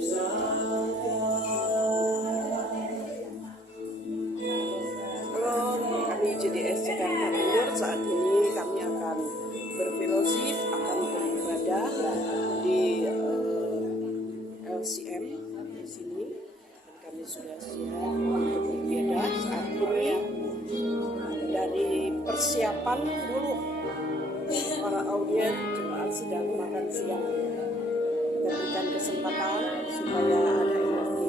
Kami JDS Jakarta Timur saat ini kami akan berfellowship, akan beribadah di LCM di sini. Kami sudah siap untuk beribadah saat ini. Dari persiapan dulu, para audiens jemaat sedang makan siang. Kita berikan kesempatan supaya ada energi.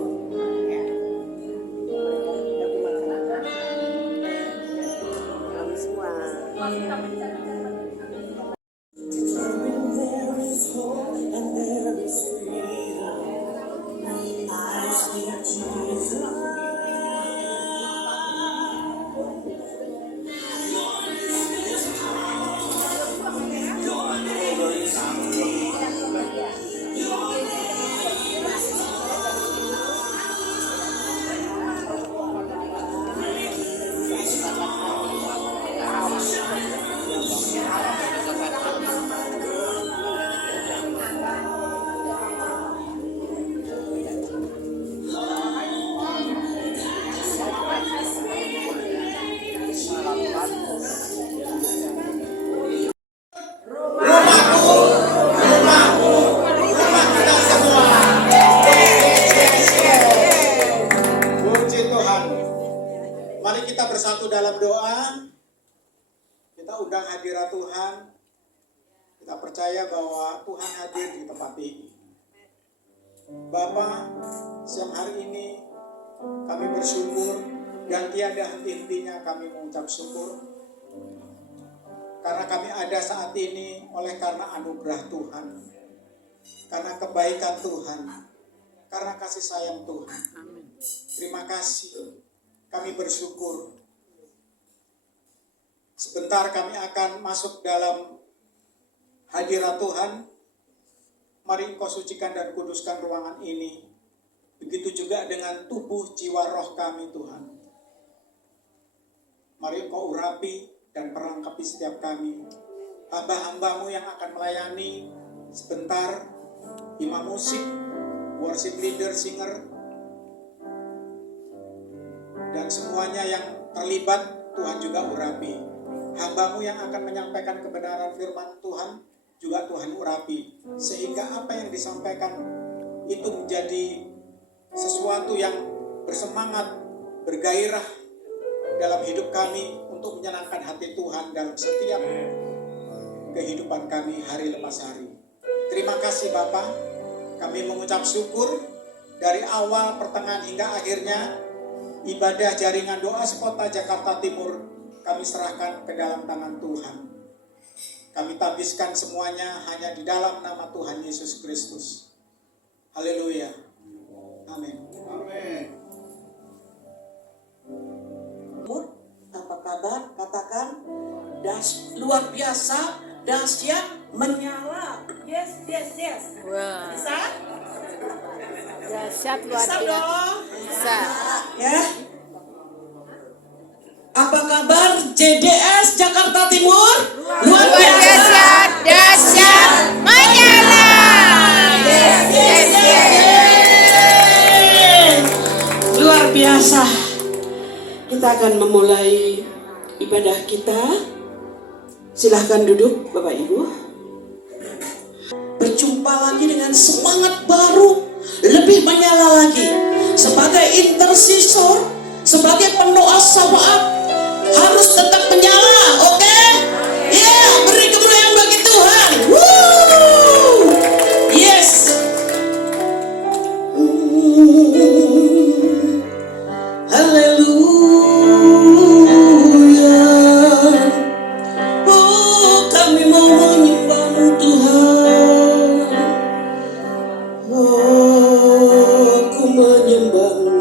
Mari kita bersatu dalam doa. Kita undang hadirat Tuhan. Kita percaya bahwa Tuhan hadir di tempat ini. Bapa, siang hari ini kami bersyukur dan tiada henti-hentinya kami mengucap syukur. Karena kami ada saat ini oleh karena anugerah Tuhan. Karena kebaikan Tuhan. Karena kasih sayang Tuhan. Terima kasih. Kami bersyukur. Sebentar kami akan masuk dalam hadirat Tuhan. Mari Engkau sucikan dan kuduskan ruangan ini. Begitu juga dengan tubuh, jiwa, roh kami Tuhan. Mari Engkau urapi dan perlengkapi setiap kami. Hamba-hambamu yang akan melayani sebentar. Imam musik, worship leader, singer, dan semuanya yang terlibat Tuhan juga urapi. Hambamu yang akan menyampaikan kebenaran firman Tuhan juga Tuhan urapi. Sehingga apa yang disampaikan itu menjadi sesuatu yang bersemangat, bergairah dalam hidup kami untuk menyenangkan hati Tuhan dalam setiap kehidupan kami hari lepas hari. Terima kasih Bapa. Kami mengucap syukur dari awal, pertengahan hingga akhirnya. Ibadah jaringan doa sekota Jakarta Timur kami serahkan ke dalam tangan Tuhan. Kami tabiskan semuanya hanya di dalam nama Tuhan Yesus Kristus. Haleluya. Amin. Amin. Apa kabar? Katakan luar biasa, dahsyat, menyala. Yes. Wow. Bisa? Dahsyat luar Bisa biasa. dong. Bisa. Ya. Apa kabar JDS Jakarta Timur? Luar biasa, dahsyat, menyala. Yes. Luar biasa. Kita akan memulai ibadah kita. Silahkan duduk Bapak Ibu. Berjumpa lagi dengan semangat baru, lebih menyala lagi. Sebagai intercessor, sebagai pendoa syafaat, harus tetap menyala, oke? Ya, beri kemuliaan bagi Tuhan. Woo! Yes. Haleluya. Oh, kami mau menyembah Tuhan. Oh, ku menyembah-Mu.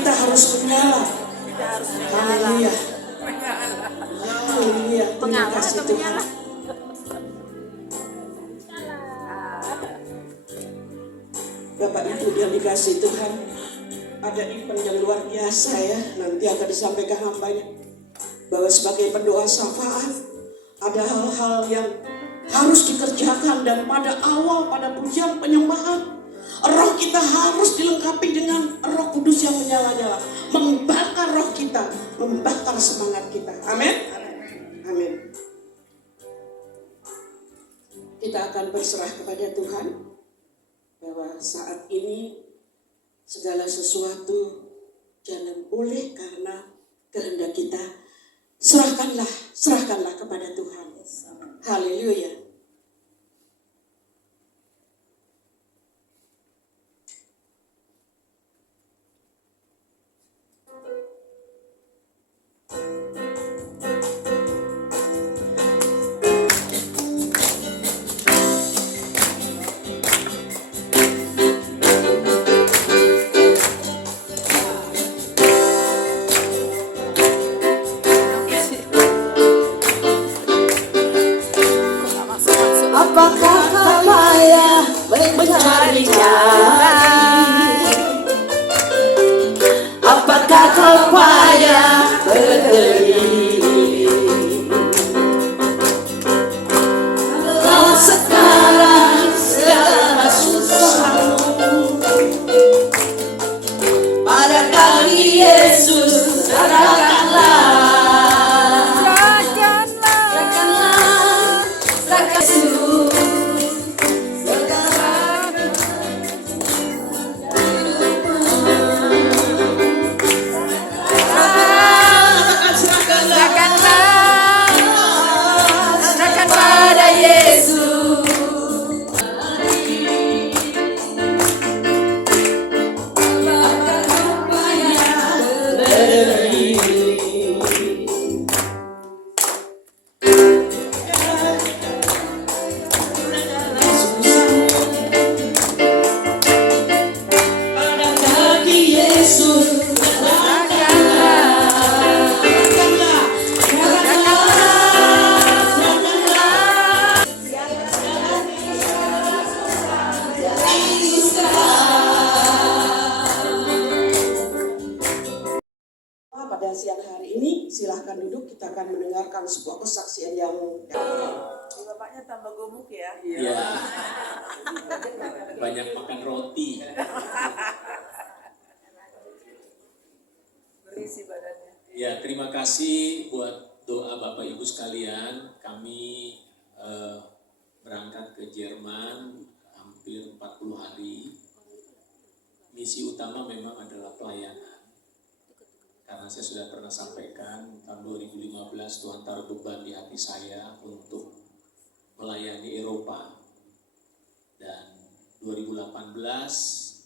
kita harus menyala. Haleluya. Haleluya. Terima kasih Tuhan. Bapak Ibu yang dikasih Tuhan, ada event yang luar biasa ya. Nanti akan disampaikan hambanya bahwa sebagai pendoa syafaat ada hal-hal yang harus dikerjakan, dan pada awal pada pujian penyembahan roh kita harus dilengkapi dengan Roh Kudus yang menyala-nyala, membakar roh kita, membakar semangat kita. Amin. Amin. Kita akan berserah kepada Tuhan bahwa saat ini segala sesuatu jangan boleh karena kehendak kita. Serahkanlah kepada Tuhan. Haleluya. Apakah kau layak mencari cari? Apakah kau layak berdiri? Kau sekarang segala susahmu pada kali Yesus serahkanlah. Pada siang hari ini silahkan duduk, kita akan mendengarkan sebuah kesaksian yang Bapaknya tambah gemuk ya. Iya. Banyak makan roti. Berisi badannya. Ya, terima kasih buat doa Bapak Ibu sekalian. Kami berangkat ke Jerman hampir 40 hari. Misi utama memang adalah pelayanan. Karena saya sudah pernah sampaikan, tahun 2015 Tuhan taruh beban di hati saya untuk melayani Eropa. Dan 2018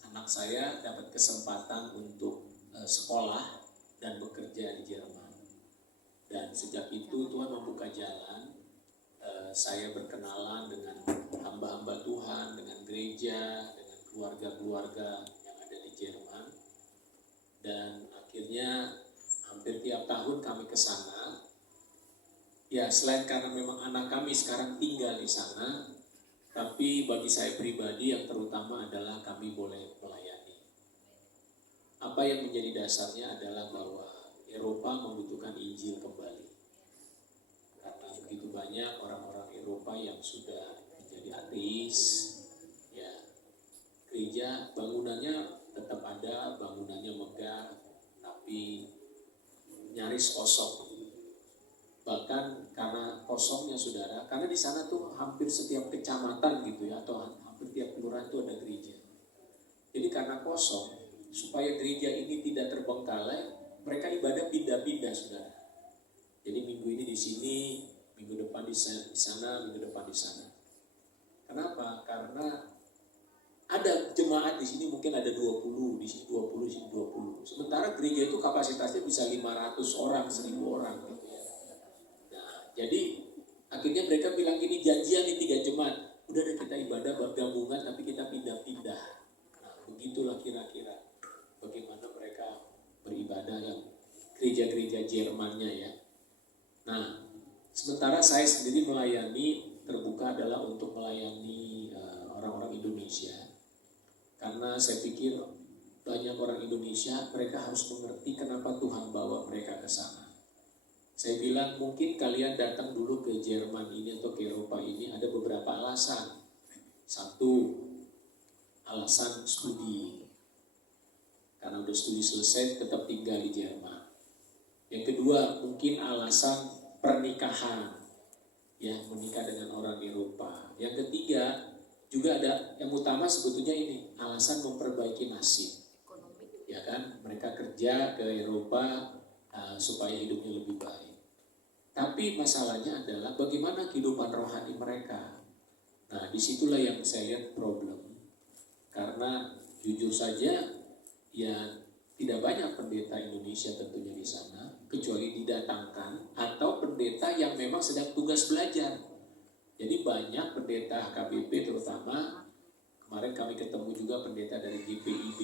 anak saya dapat kesempatan untuk sekolah dan bekerja di Jerman. Dan sejak itu Tuhan membuka jalan, saya berkenalan dengan hamba-hamba Tuhan, dengan gereja, dengan keluarga-keluarga yang ada di Jerman. Dan akhirnya hampir tiap tahun kami ke sana. Ya, selain karena memang anak kami sekarang tinggal di sana, tapi bagi saya pribadi yang terutama adalah kami boleh melayani. Apa yang menjadi dasarnya adalah bahwa Eropa membutuhkan Injil kembali. Karena begitu banyak orang-orang Eropa yang sudah menjadi ateis, ya, gereja bangunannya tetap ada, bangunannya megah, tapi nyaris kosong. Bahkan karena kosongnya saudara, karena di sana tuh hampir setiap kecamatan gitu ya, atau hampir tiap kelurahan itu ada gereja. Jadi karena kosong, supaya gereja ini tidak terbengkalai, mereka ibadah pindah-pindah saudara. Jadi minggu ini di sini, minggu depan di sana, minggu depan di sana. Kenapa? Karena ada jemaat di sini mungkin ada 20, di sini 20, di sini 20. Sementara gereja itu kapasitasnya bisa 500 orang, 1000 orang gitu ya. Nah, jadi akhirnya mereka bilang gini, janjian nih 3 jemaat. Udah deh kita ibadah bergabungan tapi kita pindah-pindah. Nah, begitulah kira-kira bagaimana mereka gereja-gereja Jermannya ya. Nah, sementara saya sendiri melayani, terbuka adalah untuk melayani orang-orang Indonesia. Karena saya pikir banyak orang Indonesia, mereka harus mengerti kenapa Tuhan bawa mereka ke sana. Saya bilang mungkin kalian datang dulu ke Jerman ini atau ke Eropa ini ada beberapa alasan. Satu, alasan studi. Karena udah studi selesai tetap tinggal di Jerman. Yang kedua, mungkin alasan pernikahan. Ya, menikah dengan orang Eropa. Yang ketiga, juga ada yang utama sebetulnya ini, alasan memperbaiki nasib. Ya kan, mereka kerja ke Eropa supaya hidupnya lebih baik. Tapi masalahnya adalah bagaimana kehidupan rohani mereka. Nah, disitulah yang saya lihat problem. Karena jujur saja, ya tidak banyak pendeta Indonesia tentunya di sana, kecuali didatangkan atau pendeta yang memang sedang tugas belajar. Jadi banyak pendeta KBP terutama, kemarin kami ketemu juga pendeta dari GPIB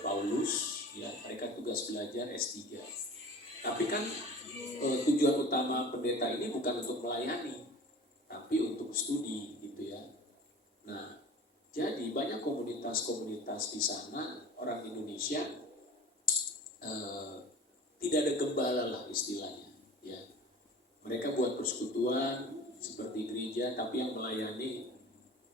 Paulus, ya mereka tugas belajar S3. Tapi kan tujuan utama pendeta ini bukan untuk melayani, tapi untuk studi gitu ya. Nah, jadi banyak komunitas-komunitas di sana orang Indonesia tidak ada gembala lah istilahnya. Ya, mereka buat persekutuan seperti gereja, tapi yang melayani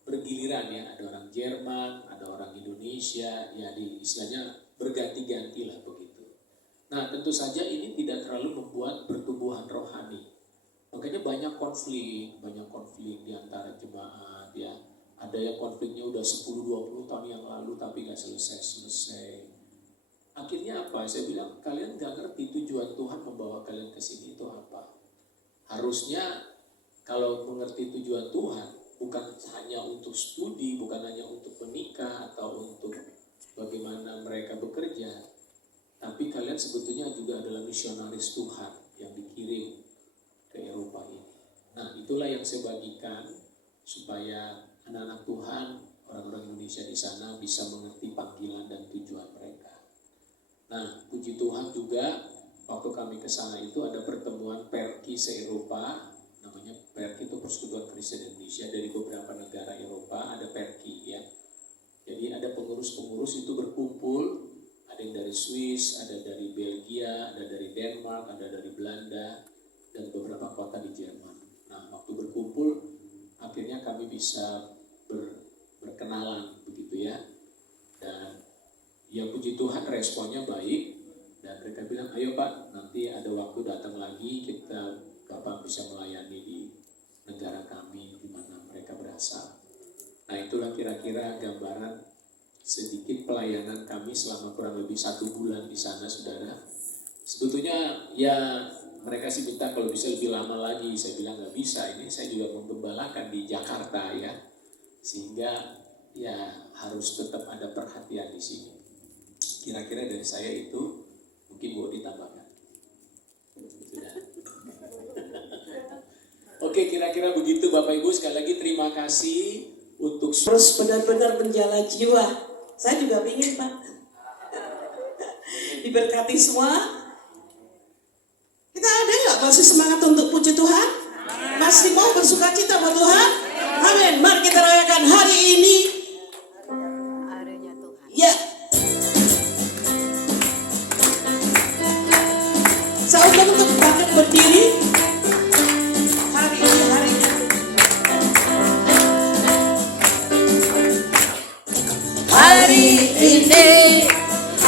bergiliran ya. Ada orang Jerman, ada orang Indonesia, ya di istilahnya berganti-ganti lah begitu. Nah, tentu saja ini tidak terlalu membuat pertumbuhan rohani. Makanya banyak konflik di antara jemaat ya. Ada yang konfliknya udah 10-20 tahun yang lalu tapi gak selesai. Akhirnya apa? Saya bilang kalian gak ngerti tujuan Tuhan membawa kalian ke sini itu apa. Harusnya kalau mengerti tujuan Tuhan bukan hanya untuk studi, bukan hanya untuk menikah atau untuk bagaimana mereka bekerja, tapi kalian sebetulnya juga adalah misionaris Tuhan yang dikirim ke Eropa ini. Nah, itulah yang saya bagikan supaya anak-anak Tuhan, orang-orang Indonesia di sana bisa mengerti panggilan dan tujuan mereka. Nah, puji Tuhan juga waktu kami ke sana itu ada pertemuan Perki se-Eropa, namanya Perki itu Persekutuan Kristen Indonesia dari beberapa negara Eropa, ada Perki ya. Jadi ada pengurus-pengurus itu berkumpul, ada yang dari Swiss, ada dari Belgia, ada dari Denmark, ada dari Belanda, dan beberapa kota di Jerman. Nah, waktu berkumpul, akhirnya kami bisa berkenalan begitu ya. Dan ya puji Tuhan responnya baik. Dan mereka bilang, ayo Pak, nanti ada waktu datang lagi, kita Bapak bisa melayani di negara kami di mana mereka berasal. Nah, itulah kira-kira gambaran sedikit pelayanan kami selama kurang lebih 1 bulan di sana, saudara. Sebetulnya ya mereka sih minta kalau bisa lebih lama lagi. Saya bilang nggak bisa, ini saya juga menggembalakan di Jakarta ya. Sehingga ya harus tetap ada perhatian di sini. Kira-kira dari saya itu mungkin mau ditambahkan. Sudah. Oke, kira-kira begitu Bapak Ibu. Sekali lagi terima kasih untuk Harus benar-benar menjala jiwa. Saya juga ingin Pak. Diberkati semua. Kita ada nggak masih semangat untuk puji Tuhan? Masih mau bersuka cita buat Tuhan? Amin. Mari kita rayakan hari ini. Harinya Tuhan. Ya. Saya undang untuk bangkit berdiri. Hari ini harinya.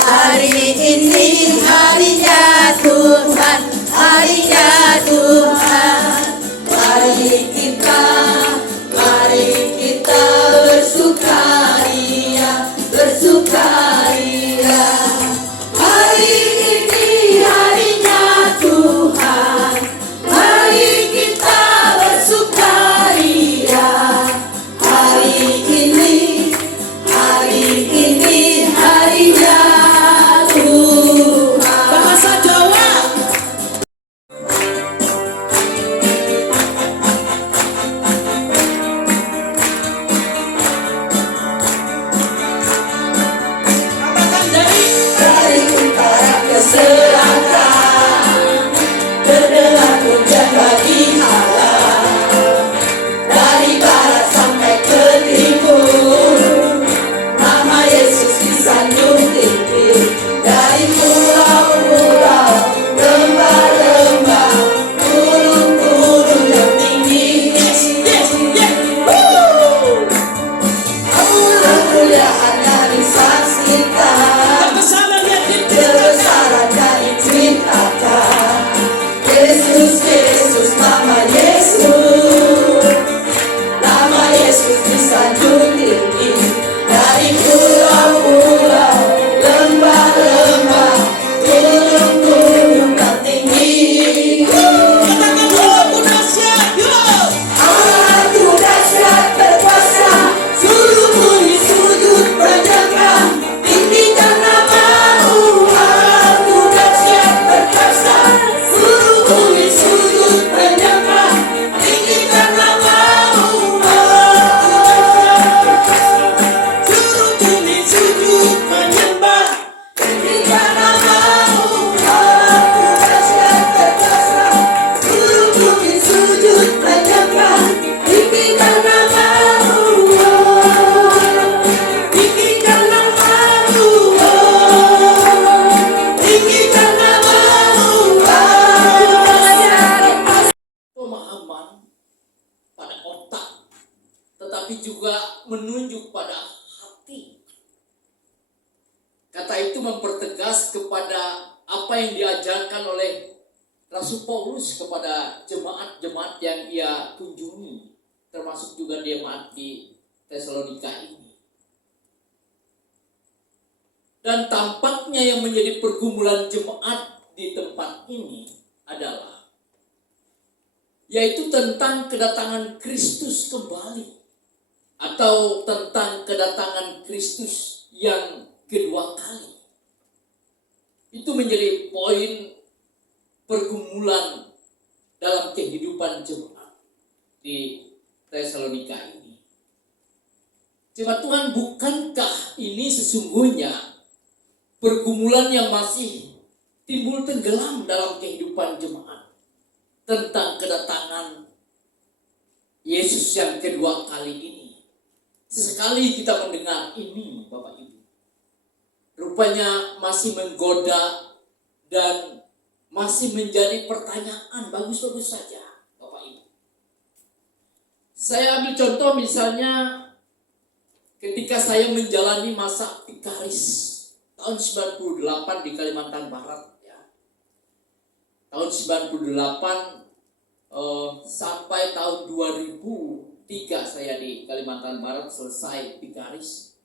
Hari ini harinya Tuhan, harinya Tuhan. Mari kita bersukaria. Hari ini harinya Tuhan, mari kita bersukaria. Hari ini harinya Tuhan. Bahasa Jawa. apa yang diajarkan oleh Rasul Paulus kepada jemaat-jemaat yang ia kunjungi, termasuk juga jemaat di Tesalonika ini. Dan tampaknya yang menjadi pergumulan jemaat di tempat ini adalah yaitu tentang kedatangan Kristus kembali, atau tentang kedatangan Kristus yang kedua kali. Itu menjadi poin pergumulan dalam kehidupan jemaat di Tesalonika ini. Jemaat Tuhan, bukankah ini sesungguhnya pergumulan yang masih timbul tenggelam dalam kehidupan jemaat tentang kedatangan Yesus yang kedua kali ini? Sesekali kita mendengar ini, Bapak Ibu, rupanya masih menggoda dan masih menjadi pertanyaan. Bagus-bagus saja, Bapak Ibu. Saya ambil contoh misalnya ketika saya menjalani masa pikaris tahun 98 di Kalimantan Barat, ya. Tahun 98 sampai tahun 2003 saya di Kalimantan Barat selesai pikaris.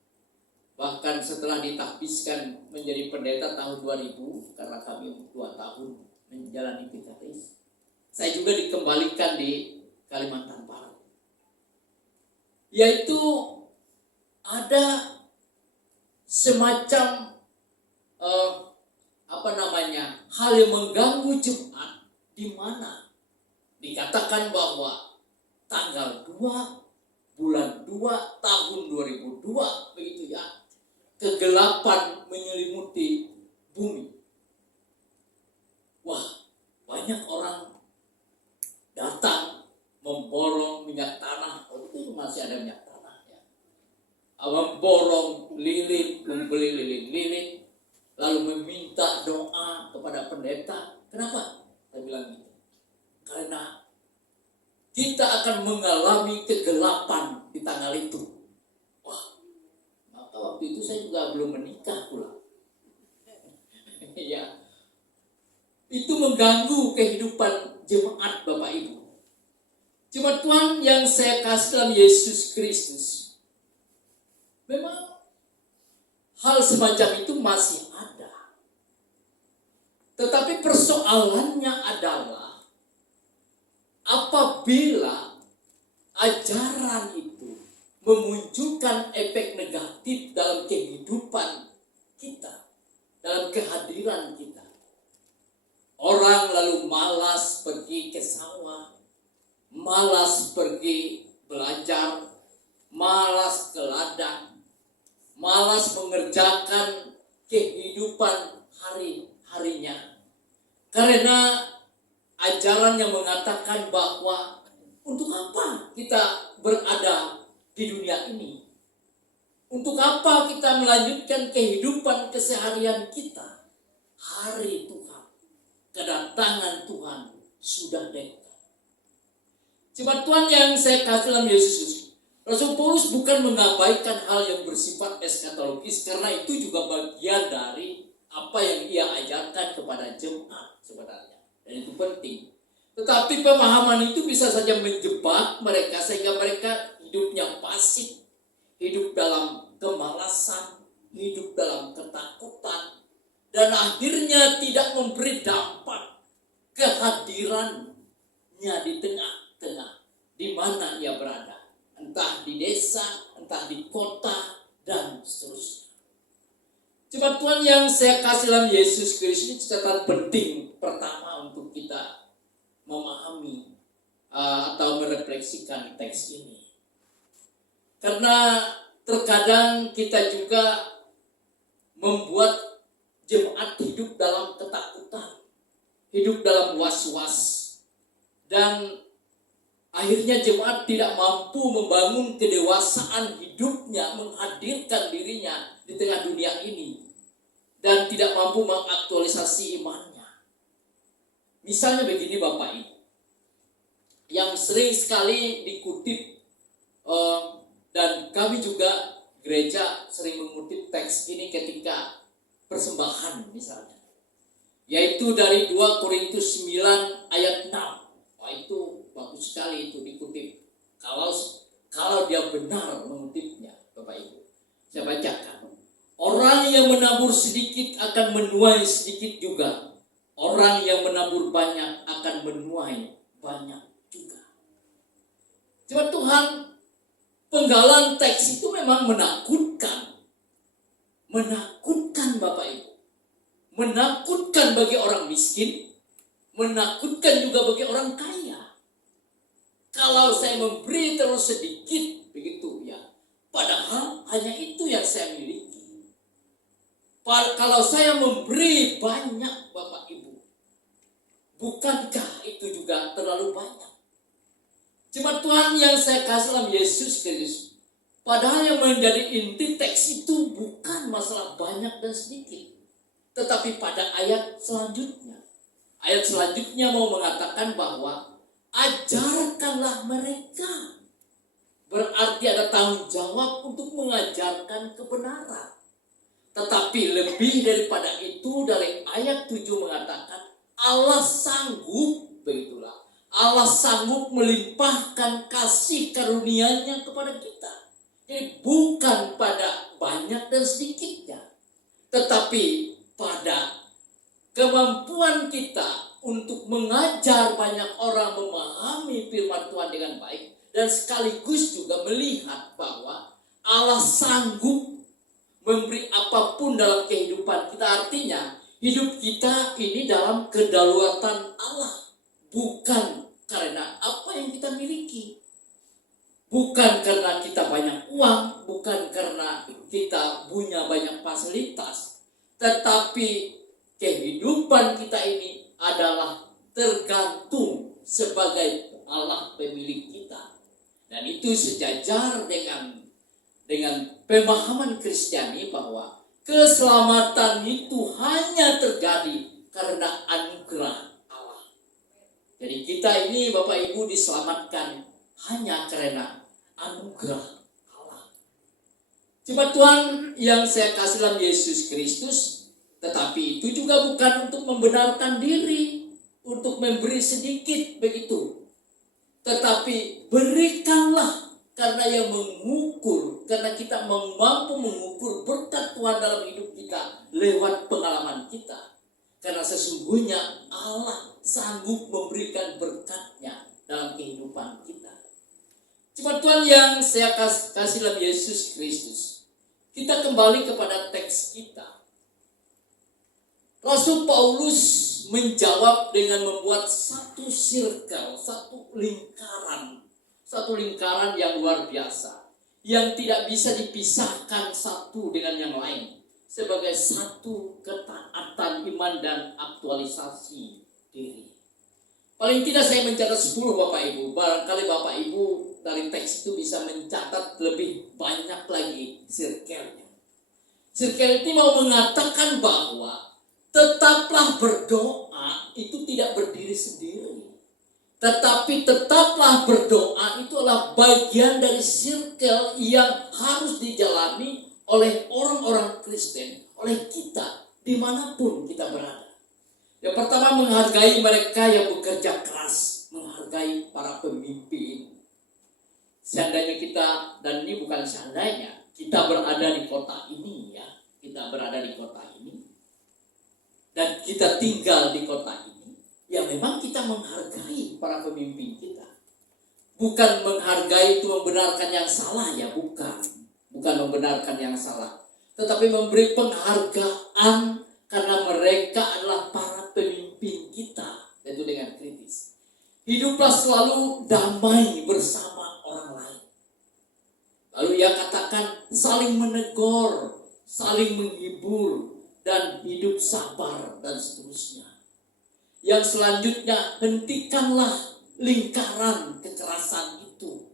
Bahkan setelah ditahbiskan menjadi pendeta tahun 2000, karena kami 2 tahun menjalani pikaris, saya juga dikembalikan di Kalimantan Barat. Yaitu ada semacam hal yang mengganggu jemaat, di mana dikatakan bahwa tanggal 2 bulan 2 tahun 2002 begitu ya, kegelapan menyelimuti bumi. Wah, banyak orang datang memborong minyak tanah. Oh, itu masih ada minyak tanah ya. Memborong lilin, membeli lilin-lilin, lalu meminta doa kepada pendeta. Kenapa? Saya bilang gitu. Karena kita akan mengalami kegelapan di tanggal itu. Wah, maka waktu itu saya juga belum menikah pula. Ya, itu mengganggu kehidupan jemaat, Bapak Ibu. Jemaat Tuhan yang saya kasih dalam Yesus Kristus, memang hal semacam itu masih ada. Tetapi persoalannya adalah apabila ajaran itu memunculkan efek negatif dalam kehidupan kita, dalam kehadiran kita. Orang lalu malas pergi ke sawah, malas pergi belajar, malas ke ladang, malas mengerjakan kehidupan hari-harinya. Karena ajaran yang mengatakan bahwa untuk apa kita berada di dunia ini? Untuk apa kita melanjutkan kehidupan keseharian kita? Hari Tuhan, kedatangan Tuhan sudah dekat. Jemaat Tuhan yang saya kasih dalam Yesus, Rasul Paulus bukan mengabaikan hal yang bersifat eskatologis, karena itu juga bagian dari apa yang ia ajarkan kepada jemaat sebenarnya. Dan itu penting. Tetapi pemahaman itu bisa saja menjebak mereka sehingga mereka hidupnya pasif, hidup dalam kemalasan, hidup dalam ketakutan, dan akhirnya tidak memberi dampak kehadirannya di tengah-tengah di mana ia berada, entah di desa, entah di kota, dan seterusnya. Jemaat Tuhan yang saya kasih dalam Yesus Kristus, ini catatan penting pertama untuk kita memahami atau merefleksikan teks ini. Karena terkadang kita juga membuat jemaat hidup dalam ketakutan, hidup dalam was-was, dan akhirnya jemaat tidak mampu membangun kedewasaan hidupnya, menghadirkan dirinya di tengah dunia ini, dan tidak mampu mengaktualisasi imannya. Misalnya begini Bapak Ibu, yang sering sekali dikutip, dan kami juga gereja sering mengutip teks ini ketika persembahan misalnya. yaitu dari 2 Korintus 9 ayat 6. Wah, itu bagus sekali itu dikutip. Kalau dia benar mengutipnya, Bapak Ibu. Saya bacakan. Orang yang menabur sedikit akan menuai sedikit juga. Orang yang menabur banyak akan menuai banyak juga. Cuma Tuhan, penggalan teks itu memang menakutkan. Menakutkan Bapak Ibu. Menakutkan bagi orang miskin. Menakutkan juga bagi orang kaya. Kalau saya memberi terlalu sedikit, begitu ya. Padahal hanya itu yang saya miliki. Kalau saya memberi banyak Bapak Ibu, bukankah itu juga terlalu banyak? Cuma Tuhan yang saya kasih dalam Yesus Kristus. Padahal yang menjadi inti teks itu bukan masalah banyak dan sedikit. Tetapi pada ayat selanjutnya. Ayat selanjutnya mau mengatakan bahwa ajarkanlah mereka. Berarti ada tanggung jawab untuk mengajarkan kebenaran. Tetapi lebih daripada itu, dari ayat 7 mengatakan Allah sanggup, begitulah. Allah sanggup melimpahkan kasih karunia-Nya kepada kita. Jadi bukan pada banyak dan sedikitnya, tetapi pada kemampuan kita untuk mengajar banyak orang memahami firman Tuhan dengan baik, dan sekaligus juga melihat bahwa Allah sanggup memberi apapun dalam kehidupan kita. Artinya hidup kita ini dalam kedaulatan Allah, bukan karena apa yang kita miliki, bukan karena kita banyak uang, bukan karena kita punya banyak fasilitas, tetapi kehidupan kita ini adalah tergantung sebagai Allah pemilik kita. Dan itu sejajar dengan pemahaman Kristiani bahwa keselamatan itu hanya terjadi karena anugerah Allah. Jadi kita ini Bapak Ibu diselamatkan hanya karena anugerah Allah. Cuma Tuhan yang saya kasih dalam Yesus Kristus, tetapi itu juga bukan untuk membenarkan diri, untuk memberi sedikit begitu. Tetapi berikanlah, karena yang mengukur, karena kita mampu mengukur berkat Tuhan dalam hidup kita lewat pengalaman kita. Karena sesungguhnya Allah sanggup memberikan berkat-Nya dalam kehidupan kita. Cuma Tuhan yang saya kasih dalam Yesus Kristus. Kita kembali kepada teks kita. Rasul Paulus menjawab dengan membuat satu circle, satu lingkaran yang luar biasa, yang tidak bisa dipisahkan satu dengan yang lain, sebagai satu ketaatan iman dan aktualisasi diri. Paling tidak saya mencatat 10 Bapak Ibu. Barangkali Bapak Ibu dari teks itu bisa mencatat lebih banyak lagi circle-nya. Circle ini mau mengatakan bahwa tetaplah berdoa itu tidak berdiri sendiri. Tetapi tetaplah berdoa itu adalah bagian dari circle yang harus dijalani oleh orang-orang Kristen, oleh kita, dimanapun kita berada. Yang pertama, menghargai mereka yang bekerja keras, menghargai para pemimpin. Seandainya kita, dan ini bukan seandainya, kita berada di kota ini ya, kita berada di kota ini, dan kita tinggal di kota ini. Ya memang kita menghargai para pemimpin kita. Bukan menghargai itu membenarkan yang salah ya, bukan. Bukan membenarkan yang salah. Tetapi memberi penghargaan karena mereka adalah para pemimpin kita. Itu dengan kritis. Hiduplah selalu damai bersama orang lain. Lalu ia katakan saling menegur, saling menghibur, dan hidup sabar dan seterusnya. Yang selanjutnya, hentikanlah lingkaran kekerasan itu.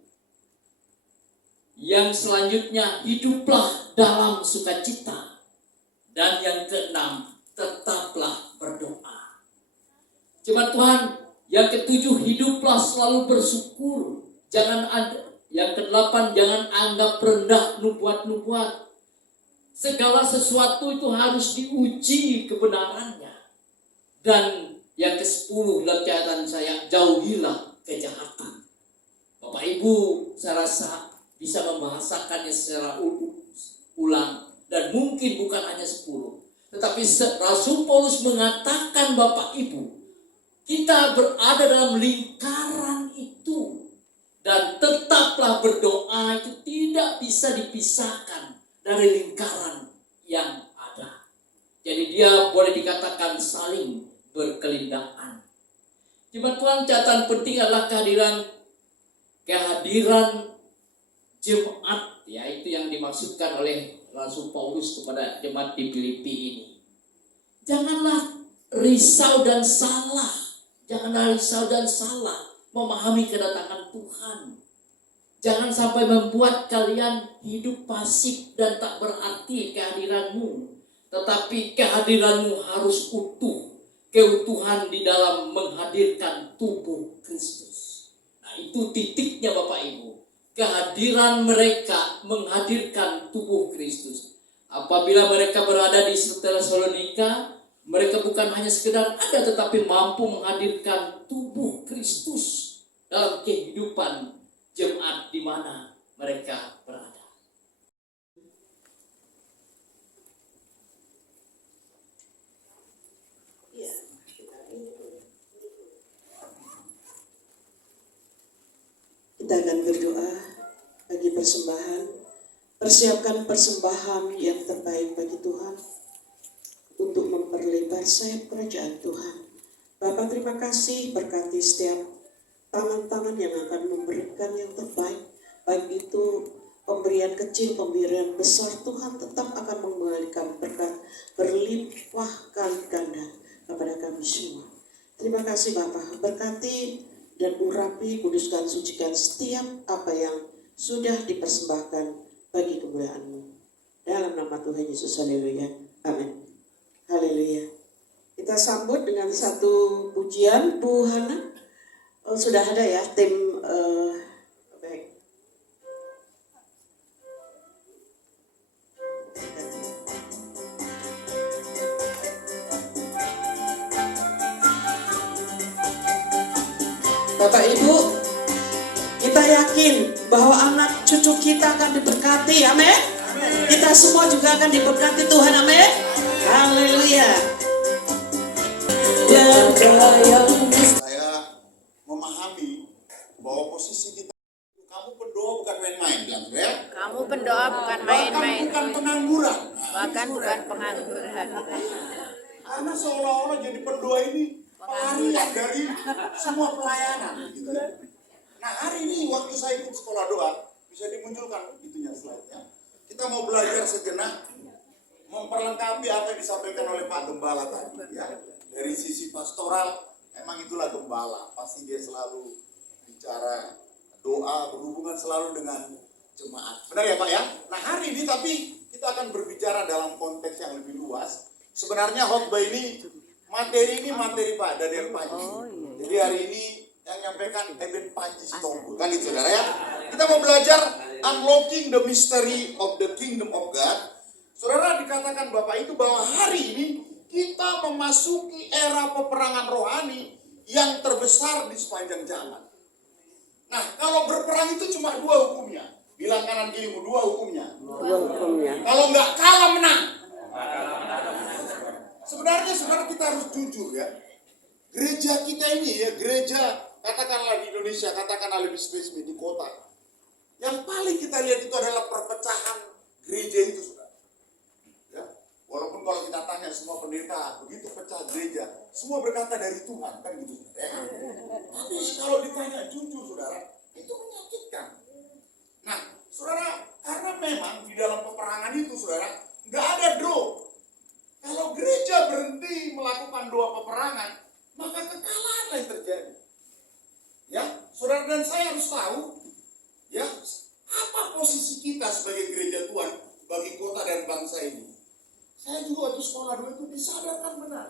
Yang selanjutnya, hiduplah dalam sukacita. Dan yang keenam, tetaplah berdoa. Cuma Tuhan, yang ketujuh, hiduplah selalu bersyukur. Jangan ada. Yang kedelapan, jangan anggap rendah nubuat-nubuat. Segala sesuatu itu harus diuji kebenarannya. Dan yang ke-10 dalam catatan saya, jauhilah kejahatan. Bapak Ibu, saya rasa bisa membahasakannya secara ulang, dan mungkin bukan hanya 10. Tetapi Rasul Paulus mengatakan, Bapak Ibu, kita berada dalam lingkaran itu, dan tetaplah berdoa itu tidak bisa dipisahkan dari lingkaran yang ada. Jadi dia boleh dikatakan saling berkelindaan. Jemaat Tuhan, catatan penting adalah kehadiran jemaat, ya, itu yang dimaksudkan oleh Rasul Paulus kepada jemaat di Filipi ini. Janganlah risau dan salah memahami kedatangan Tuhan. Jangan sampai membuat kalian hidup pasif dan tak berarti kehadiranmu. Tetapi kehadiranmu harus utuh. Keutuhan di dalam menghadirkan tubuh Kristus. Nah, itu titiknya Bapak Ibu. Kehadiran mereka menghadirkan tubuh Kristus. Apabila mereka berada di Tesalonika, mereka bukan hanya sekedar ada, tetapi mampu menghadirkan tubuh Kristus dalam kehidupan jemaat di mana mereka berada. Ya, kita akan berdoa bagi persembahan. Persiapkan persembahan yang terbaik bagi Tuhan untuk memperlebar sayap kerajaan Tuhan. Bapak, terima kasih, berkati setiap tangan-tangan yang akan memberikan yang terbaik, baik itu pemberian kecil, pemberian besar. Tuhan tetap akan mengembalikan berkat berlimpah kali ganda kepada kami semua. Terima kasih Bapak, berkati dan urapi, kuduskan, sucikan setiap apa yang sudah dipersembahkan bagi kemuliaan-Mu. Dalam nama Tuhan Yesus, haleluya, amin. Haleluya. Kita sambut dengan satu pujian. Bu Hana, sudah ada ya tim baik. Bapak Ibu, kita yakin bahwa anak cucu kita akan diberkati, amin. Kita semua juga akan diberkati Tuhan, amin. Haleluya. Saya memahami bahwa posisi kita, kamu pendoa bukan main-main, ya? Kamu pendoa bukan Bahkan main-main, bukan pengangguran. bahkan bukan pengangguran. Karena seolah-olah jadi pendoa ini pelarian dari semua pelayanan, gitu. Nah, hari ini waktu saya ikut sekolah doa, bisa dimunculkan itunya slide-nya. Kita mau belajar sejenak memperlengkapi apa yang disampaikan oleh Pak Gembala tadi, ya. Dari sisi pastoral, emang itulah gembala, pasti dia selalu bicara doa, berhubungan selalu dengan jemaat. Benar ya Pak ya? Nah, hari ini tapi kita akan berbicara dalam konteks yang lebih luas. Sebenarnya khotbah ini materi Pak Daniel Panji. Jadi hari ini yang menyampaikan Eben Panji Sitompul, kan itu saudara ya. Kita mau belajar unlocking the mystery of the kingdom of God. Saudara, dikatakan Bapak itu bahwa hari ini kita memasuki era peperangan rohani yang terbesar di sepanjang zaman. Nah, kalau berperang itu cuma dua hukumnya. Bilang kanan kirimu, dua hukumnya. Kalau nggak kalah menang. Sebenarnya kita harus jujur ya. Gereja kita ini ya, gereja katakanlah di Indonesia, katakanlah lebih spesifik di kota. Yang paling kita lihat itu adalah perpecahan gereja itu, saudara. Ya, walaupun kalau kita tanya semua pendeta, begitu pecah gereja, semua berkata dari Tuhan, kan gitu. Ya. Tapi kalau ditanya jujur, saudara, itu menyakitkan. Nah, saudara, karena memang di dalam peperangan itu, saudara, nggak ada draw. Kalau gereja berhenti melakukan doa peperangan, maka kekalahan yang terjadi. Ya, saudara dan saya harus tahu, ya, apa posisi kita sebagai gereja Tuhan bagi kota dan bangsa ini. Saya juga waktu sekolah dulu itu disadarkan benar,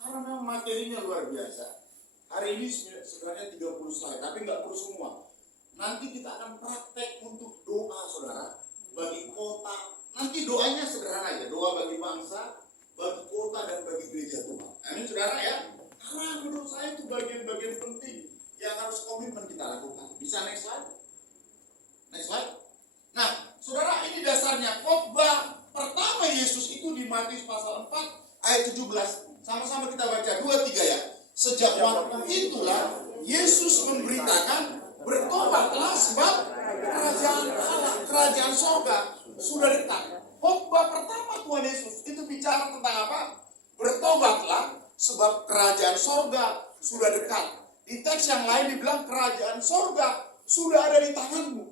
karena memang materinya luar biasa. Hari ini sebenarnya 30 slide, tapi nggak perlu semua. Nanti kita akan praktek untuk doa, saudara, bagi kota. Nanti doanya sederhana aja, doa bagi bangsa, bagi kota dan bagi gereja Tuhan. Amin, saudara. saudara ya. Karena menurut saya itu bagian-bagian penting yang harus komitmen kita lakukan. Bisa next slide? Next slide. Nah, saudara, ini dasarnya khotbah pertama Yesus itu di Matius pasal 4 ayat 17. Sama-sama kita baca 2-3 ya. Sejak waktu itulah Yesus memberitakan, bertobatlah sebab kerajaan Allah, kerajaan sorga sudah dekat. Khotbah pertama Tuhan Yesus itu bicara tentang apa? Bertobatlah sebab kerajaan sorga sudah dekat. Di teks yang lain dibilang kerajaan sorga sudah ada di tanganmu.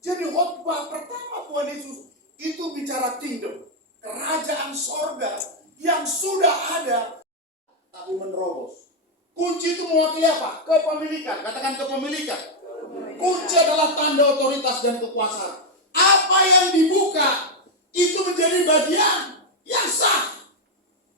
Jadi khotbah pertama Tuhan Yesus itu bicara kingdom, kerajaan sorga yang sudah ada tapi menerobos. Kunci itu mewakili apa? Kepemilikan. Katakan kepemilikan. Kunci adalah tanda otoritas dan kekuasaan. Apa yang dibuka itu menjadi bagian yang sah.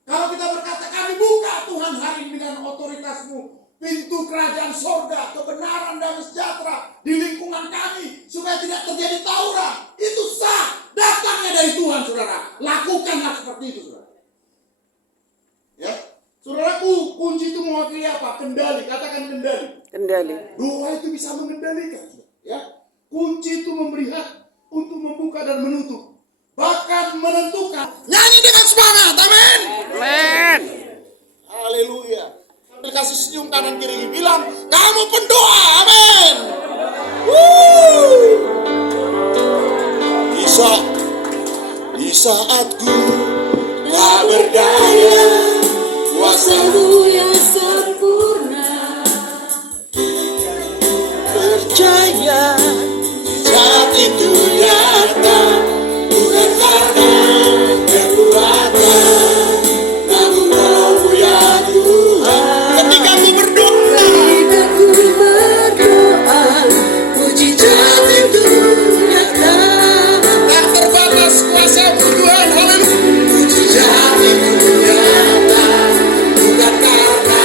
Kalau kita berkata, kami buka Tuhan hari ini dengan otoritasmu, pintu kerajaan sorga, kebenaran dan sejahtera di lingkungan kami, supaya tidak terjadi tawuran, itu sah, datangnya dari Tuhan, saudara. Lakukanlah seperti itu, saudara. Ya, saudaraku, kunci itu mewakili apa? Kendali, katakan kendali. Kendali. Doa itu bisa mengendalikan, ya. Kunci itu memberi hak untuk membuka dan menutup, bahkan menentukan. Nyanyi dengan semangat, amin. Amin. Haleluya. Sambil kasih senyum kanan kiri, bilang, kamu pendoa, amin. Di saatku tak berdaya, kuasamu yang sempurna, percaya saat itu nyata, bukan karena kekuatan, namun Roh-Mu ya Tuhan. Ketika ku berdoa, mujizat itu nyata, tak terbatas kuasa-Mu Tuhan, haleluya. Mujizat itu nyata, bukan karena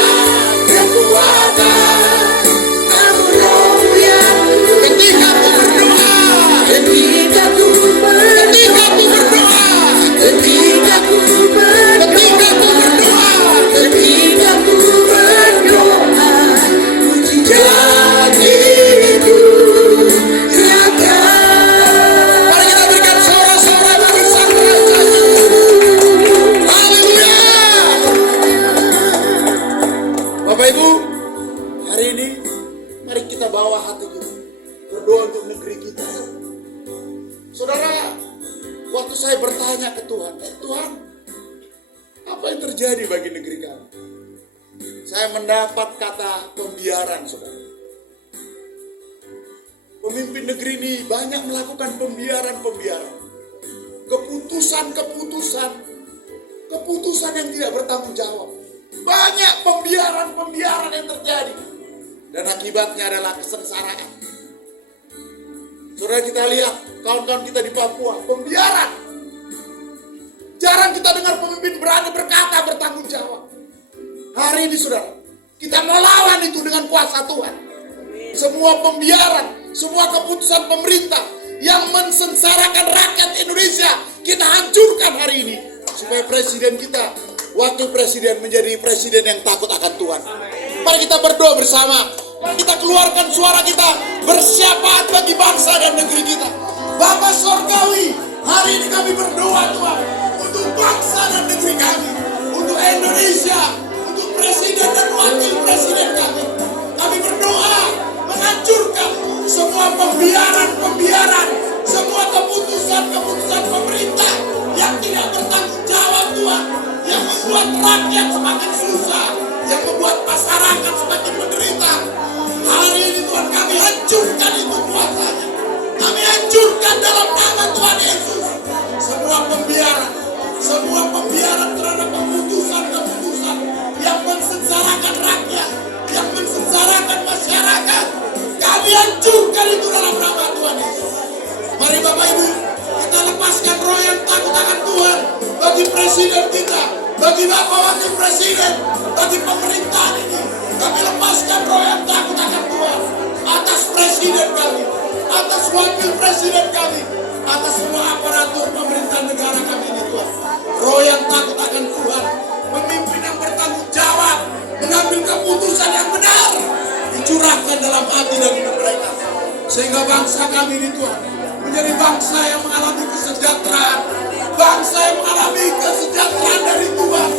kekuatan, namun Roh-Mu ya Tuhan. Ketika ku berdoa, ketika ku berdoa, ketika ku berdoa, ketika ku berdoa, ketika ku berdoa, mujizat itu nyata. Mari kita berikan sorak-sorai bagi Sang Raja. Haleluya. Bapak Ibu, hari ini mari kita bawa hati kita berdoa untuk negeri kita. Saudara, waktu saya bertanya ke Tuhan, Tuhan, apa yang terjadi bagi negeri kami? Saya mendapat kata pembiaran, saudara. Pemimpin negeri ini banyak melakukan pembiaran. Keputusan yang tidak bertanggung jawab. Banyak pembiaran yang terjadi. Dan akibatnya adalah kesengsaraan. Saudara, kita lihat kawan-kawan kita di Papua, pembiaran. Jarang kita dengar pemimpin berani berkata bertanggung jawab. Hari ini saudara, kita mau lawan itu dengan kuasa Tuhan. Semua pembiaran, semua keputusan pemerintah yang mensengsarakan rakyat Indonesia, kita hancurkan hari ini. Supaya presiden kita, wakil presiden menjadi presiden yang takut akan Tuhan. Mari kita berdoa bersama. Mari kita keluarkan suara kita, bersyafaat bagi bangsa dan negeri kita. Bapa Sorgawi, hari ini kami berdoa Tuhan, untuk bangsa dan negeri kami, untuk Indonesia, untuk presiden dan wakil presiden kami. Kami berdoa menghancurkan semua pembiaran, semua keputusan pemerintah yang tidak bertanggung jawab Tuhan, yang membuat rakyat semakin susah, yang membuat masyarakat semakin menderita. Hari ini Tuhan, kami hancurkan itu kuasanya. Kami hancurkan dalam nama Tuhan Yesus semua pembiaran terhadap keputusan yang mensengsarakan rakyat, yang mensengsarakan masyarakat. Kami hancurkan itu dalam nama Tuhan Yesus. Mari Bapak Ibu, kita lepaskan roh yang takut akan Tuhan bagi presiden kita, bagi Bapak Wakil Presiden, bagi pemerintahan ini. Kami lepaskan roh yang takut akan Tuhan atas presiden kami, atas wakil presiden kami, atas semua aparatur pemerintahan negara kami ini Tuhan. Roh yang takut akan Tuhan, pemimpin yang bertanggung jawab tanamkan dalam hati dan hidup mereka. Sehingga bangsa kami ini Tuhan menjadi bangsa yang mengalami kesejahteraan. Bangsa yang mengalami kesejahteraan dari Tuhan.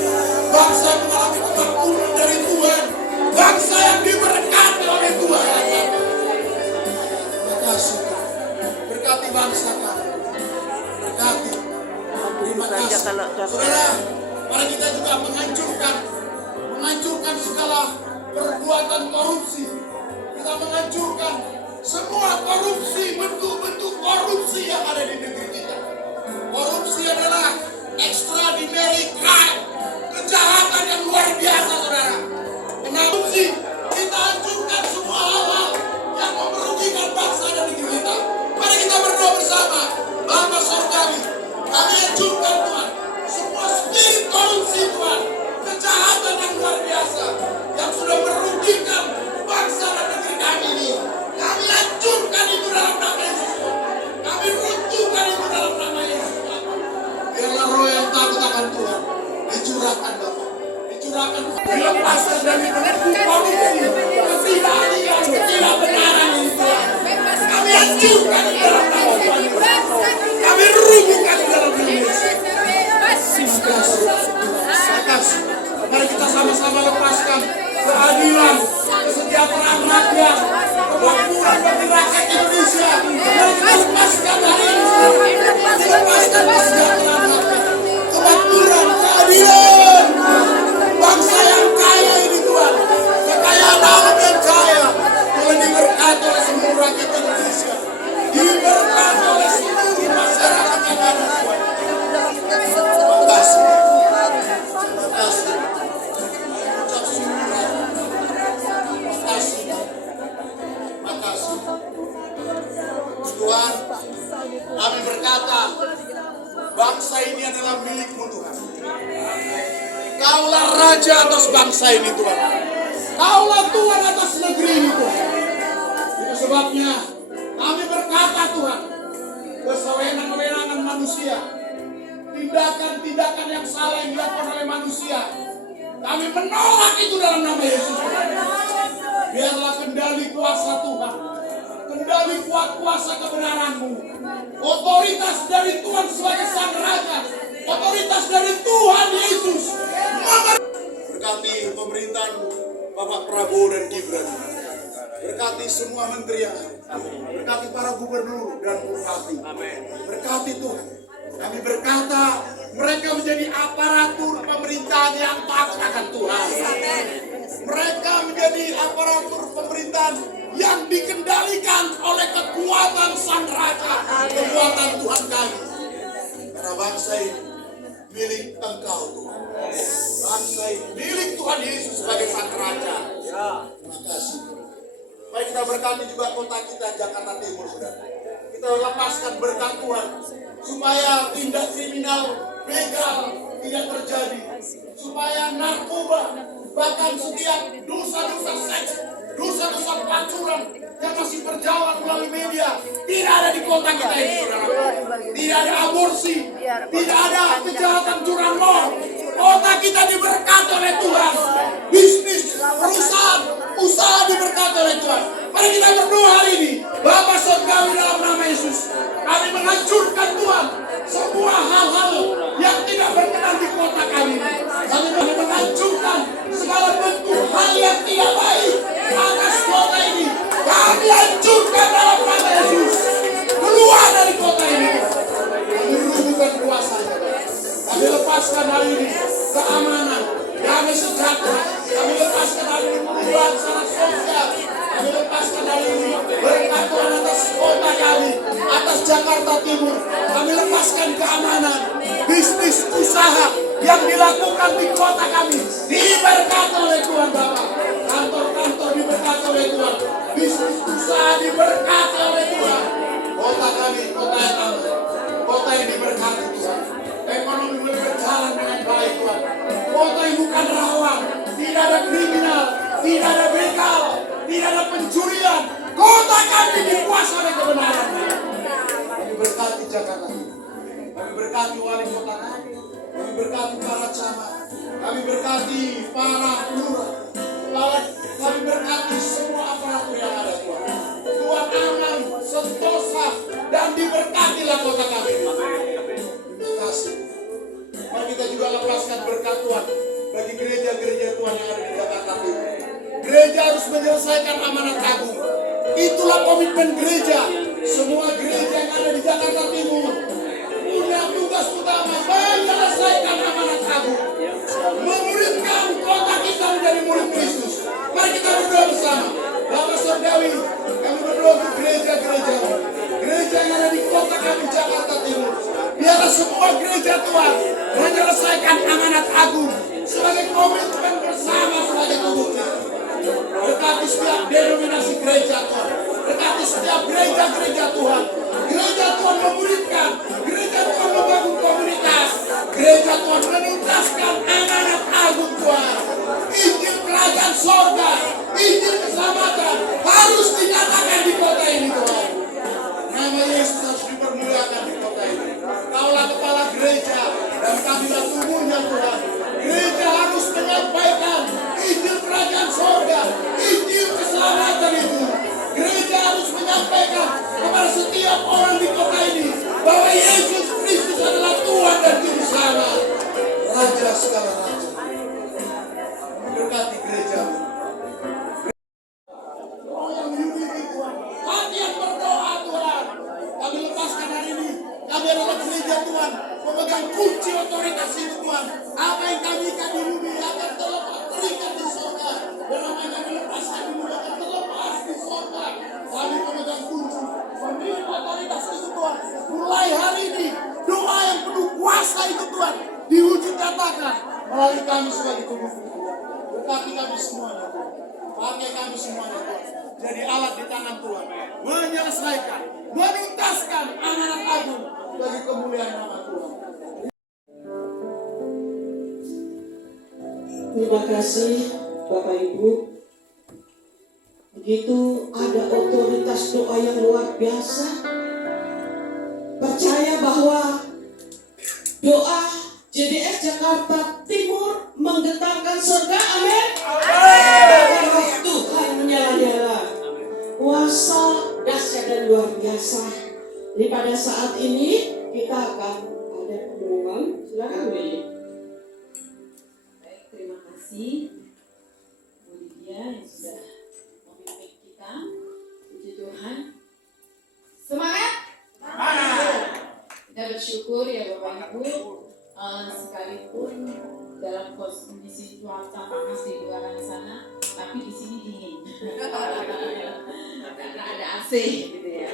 Bangsa yang mengalami kemakmuran dari Tuhan. Bangsa yang diberkati oleh Tuhan. Terima kasih Tuhan. Berkati bangsa kami. Berkati. Terima kasih. Saudara, mari kita juga menghancurkan segala perbuatan korupsi. Kita menghancurkan semua korupsi, bentuk-bentuk korupsi yang ada di negeri kita. Korupsi adalah extraordinary crime, kejahatan yang luar biasa, saudara. Korupsi, kita hancurkan semua hal-hal yang merugikan bangsa dan negeri kita. Mari kita berdoa bersama. Bapa Surgawi, kami hancurkan Tuhan semua spirit korupsi Tuhan, kejahatan yang luar biasa yang sudah merugikan bangsa dan negeri kami ini. Kami hancurkan itu dalam nama Yesus. Kami runtuhkan itu dalam nama Yesus. Biarlah roh yang takut akan Tuhan dicurahkan Bapak, dicurahkan, dilepaskan dari belenggu korupsi, ketidakadilan, ketidakbenaran ini Tuhan. Kami hancurkan di dalam nama Tuhan. Kami rubuhkan di dalam nama Yesus. Terima kasih. Mari kita sama-sama lepaskan keadilan, kesejahteraan rakyat, kemakmuran bagi rakyat Indonesia. Mari kita lepaskan hari ini. Lepaskan kesejahteraan rakyat, kemakmuran, keadilan. Bangsa yang kaya ini Tuhan, kekayaan alam yang kaya, boleh diberkati oleh seluruh rakyat Indonesia. Diberkati oleh seluruh masyarakat yang ada Tuhan. Terima kasih. Terima kasih. Ucap syukur. Terima kasih. Terima kasih. Tuhan, kami berkata, bangsa ini adalah milik-Mu Tuhan. Kaulah raja atas bangsa ini Tuhan. Kaulah Tuhan atas negeri ini Tuhan. Itu sebabnya kami berkata Tuhan, kesewenang-wenangan manusia, tindakan-tindakan yang salah yang dilakukan oleh manusia, kami menolak itu dalam nama Yesus. Biarlah kendali kuasa Tuhan, kendali kuasa kebenaran-Mu, otoritas dari Tuhan sebagai Sang Raja, otoritas dari Tuhan Yesus. Berkati pemerintahan Bapak Prabowo dan Gibran. Berkati semua menteri yang ada. Berkati para gubernur dan bupati. Berkati Tuhan. Kami berkata mereka menjadi aparatur pemerintahan yang takut akan Tuhan. Mereka menjadi aparatur pemerintahan yang dikendalikan oleh kekuatan Sang Raja, kekuatan Tuhan kami. Karena bangsa ini milik Engkau Tuhan. Bangsa ini milik Tuhan Yesus sebagai Sang Raja. Terima kasih. Mari kita berkati juga kota kita Jakarta Timur, saudara. Kita lepaskan berkat Tuhan supaya tindak kriminal begal tidak terjadi, supaya narkoba, bahkan setiap dosa-dosa seks, dosa-dosa pelacuran yang masih berjalan melalui media tidak ada di kota kita ini, saudara. Tidak ada aborsi, tidak ada kejahatan curanmor. Kota kita diberkati oleh Tuhan. Bisnis, perusahaan, usaha diberkati oleh Tuhan. Mari kita berdoa hari ini. Bapa Surgawi dalam nama Yesus, kami menghancurkan Tuhan semua hal-hal yang tidak berkenan di kota kami. Kami menghancurkan segala bentuk hal yang tidak baik atas kota ini. Kami hancurkan dalam nama Yesus. Keluar dari kota ini. Kami rubuhkan kuasanya. Kami lepaskan hari ini keamanan, damai sejahtera. Kami lepaskan hari ini perubahan secara sosial. Kami lepaskan hari ini berkat Tuhan atas kota kami, atas Jakarta Timur. Kami lepaskan keamanan, bisnis, usaha yang dilakukan di kota kami diberkati oleh Tuhan Bapa. Kantor-kantor diberkati oleh Tuhan, bisnis, usaha diberkati oleh Tuhan. Kota kami, kota yang aman, kota yang diberkati Tuhan. Ekonomi berjalan dengan baik Tuhan. Kota yang bukan rawan, tidak ada kriminal, tidak ada begal, tidak ada pencurian. Kota kami dikuasai oleh kebenaran. Kami berkati Jakarta. Kami berkati wali kota kami. Kami berkati para camat. Kami berkati para lurah. Kami berkati semua aparatur yang gereja harus menyelesaikan amanat agung. Itulah komitmen gereja. Semua gereja yang ada di Jakarta Timur punya tugas utama menyelesaikan amanat agung, memuridkan kota kita menjadi murid Kristus. Mari kita berdoa bersama. Bapa Surgawi, kami berdoa untuk gereja-gereja yang ada di kota kami Jakarta Timur. Biarlah semua gereja Tuhan menyelesaikan amanat agung sebagai komitmen bersama sebagai tubuh kita. Berkati setiap denominasi gereja Tuhan, berkati setiap gereja-gereja Tuhan. Gereja Tuhan memuridkan, gereja Tuhan membangun komunitas, gereja Tuhan menuntaskan amanat agung Tuhan. Injil kerajaan sorga, Injil keselamatan harus dinyatakan di kota ini Tuhan. Nama Yesus harus dipermuliakan di kota ini. Kaulah kepala gereja dan kamilah tubuhnya Tuhan. Gereja harus menyampaikan Injil kerajaan sorga, Injil keselamatan itu. Gereja harus menyampaikan kepada setiap orang di kota ini bahwa Yesus Kristus adalah Tuhan dan Juru Selamat, Raja segala raja. Berkati gereja. Roh yang unity Tuhan, hati yang berdoa Tuhan. Kami lepaskan hari ini. Kami adalah gereja Tuhan, memegang kunci otoritas itu Tuhan. Apa yang kami ikat di bumi akan terikat di surga. Dan apa yang kami lepaskan di bumi akan terlepas di surga. Kami memegang kunci, memiliki otoritas itu Tuhan. Mulai hari ini, doa yang penuh kuasa itu Tuhan diwujud nyatakan melalui kami sebagai tubuh. Berkati kami semuanya Tuhan. Pakai kami semuanya Tuhan. Jadi alat di tangan Tuhan. Menyelesaikan, menuntaskan amanat agung bagi kemuliaan nama Tuhan. Terima kasih Bapak Ibu. Begitu ada otoritas doa yang luar biasa. Percaya bahwa doa JDS Jakarta Timur menggetarkan surga. Amin. Roh Tuhan menyala-nyala. Kuasa dahsyat dan luar biasa. Jadi pada saat ini kita akan ada pengumuman. Silakan Willy. Baik, terima kasih Bu Lydia yang sudah memimpin kita. Puji Tuhan. Semangat! Kita bersyukur ya Bapak Ibu, sekalipun dalam kondisi cuaca panas di luar sana, tapi di sini dingin karena ada AC gitu ya.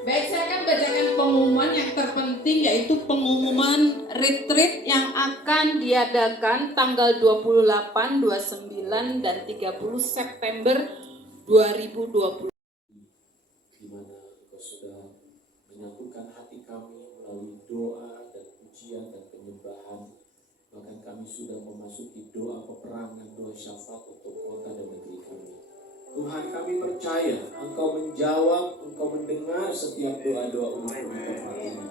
Baik, saya akan bacakan pengumuman yang terpenting, yaitu pengumuman retreat yang akan diadakan tanggal 28, 29, dan 30 September 2020. Di mana Engkau sudah menyatukan hati kami melalui doa dan pujian dan penyembahan. Bahkan kami sudah memasuki doa peperangan, doa syafaat untuk kota dan negeri kami. Tuhan, kami percaya Engkau menjawab, Engkau mendengar setiap doa-doa umat-Mu di tempat ini.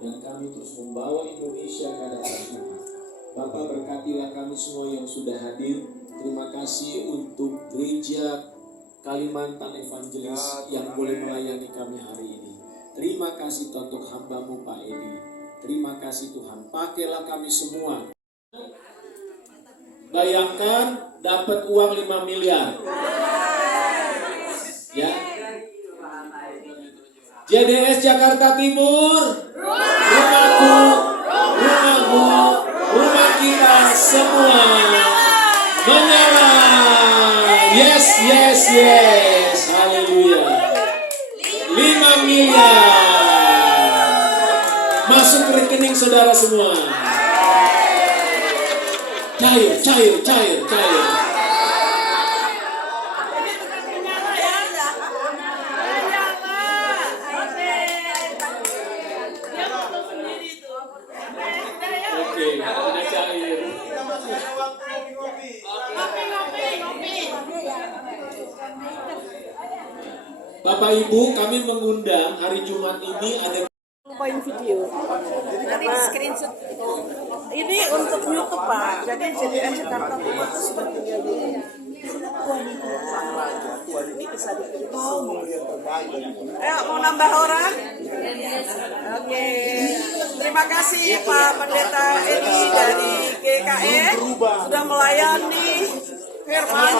Dan kami terus membawa Indonesia ke hadapan Tuhan. Bapa, berkatilah kami semua yang sudah hadir. Terima kasih untuk gereja Kalimantan Evangelis yang boleh melayani kami hari ini. Terima kasih Tuhan untuk hamba-Mu Pak Edi. Terima kasih Tuhan, pakailah kami semua. Bayangkan dapat uang 5 miliar. Ya. JDS Jakarta Timur, rumahku, rumahmu, rumah kita semua menyala. Yes, yes, yes. Haleluya. 5 miliar masuk ke rekening saudara semua. Cair, cair, cair, cair. Oke, udah cair. Bapak Ibu, kami mengundang hari Jumat ini ada Poin video. Nanti di screenshot. Ini untuk YouTube Pak. Jadi JDS Jakarta Timur itu seperti ini. Ini bisa dipilih. Ayo mau nambah orang? Oke. Terima kasih Pak Pendeta Edi dari GKN sudah melayani Firman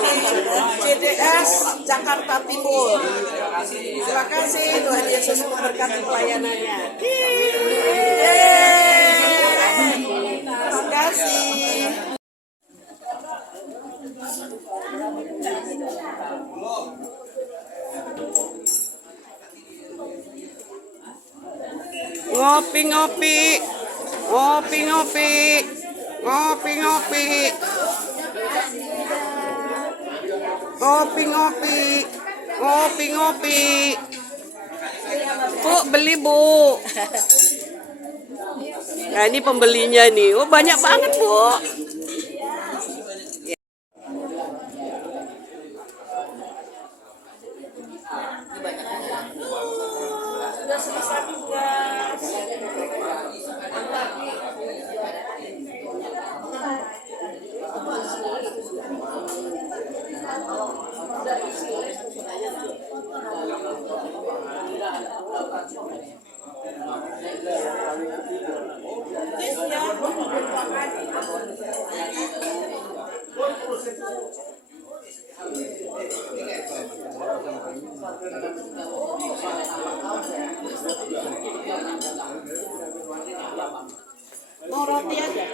CDS Jakarta Timur. Terima kasih, Tuhan Yesus memberkati pelayanannya. Terima kasih. Ngopi-ngopi, ngopi-ngopi, ngopi-ngopi, ngopi-ngopi, ngopi-ngopi. Bu, beli Bu. Nah ini pembelinya nih, oh banyak banget Bu. Sudah selesai juga. Mau roti aja.